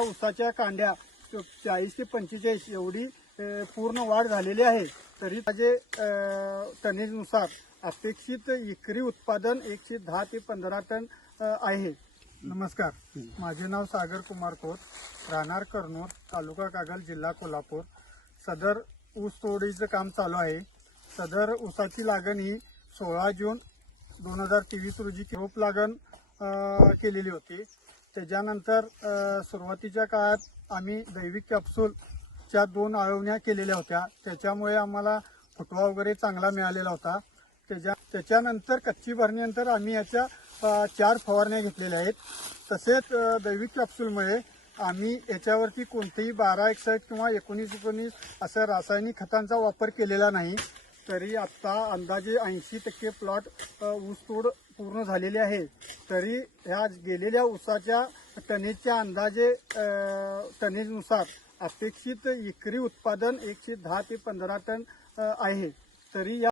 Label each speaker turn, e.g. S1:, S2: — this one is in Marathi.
S1: ऊसाच्या कांड्या चाळीस ते पंचेचाळीस एवढी पूर्ण वाढ झालेली आहे. तरी माझे टनेजनुसार अपेक्षित विक्री उत्पादन एकशे दहा ते पंधरा टन आहे. नमस्कार. माझे नाव सागर कुमार खोत राहणार कर्नूर तालुका कागल जिल्हा कोल्हापूर. सदर ऊस तोडीचं काम चालू आहे. सदर ऊसाची लागण ही सोळा जून दोन हजार तेवीस रोजी रोप लागण केलेली होती. त्याच्यानंतर सुरुवातीच्या काळात आम्ही दैविक कॅप्सूलच्या दोन आळवण्या केलेल्या होत्या. त्याच्यामुळे आम्हाला फुटवा वगैरे चांगला मिळालेला होता. त्याच्या त्याच्यानंतर कच्ची भरणीनंतर आम्ही याच्या चार फवारण्या घेतलेल्या आहेत. तसेच दैविक कॅप्सूलमुळे आम्ही याच्यावरती कोणतेही बारा एकसष्ट किंवा एकोणीस एकोणीस असं रासायनिक खतांचा वापर केलेला नाही. तरी आता अंदाजे ऐंशी टक्के प्लॉट ऊसतोड पूर्ण झालेली आहे. तरी ह्या गेलेल्या ऊसाच्या टनेजच्या अंदाजे टनेजनुसार अपेक्षित एकरी उत्पादन एकशे दहा ते पंधरा टन आहे. तरी या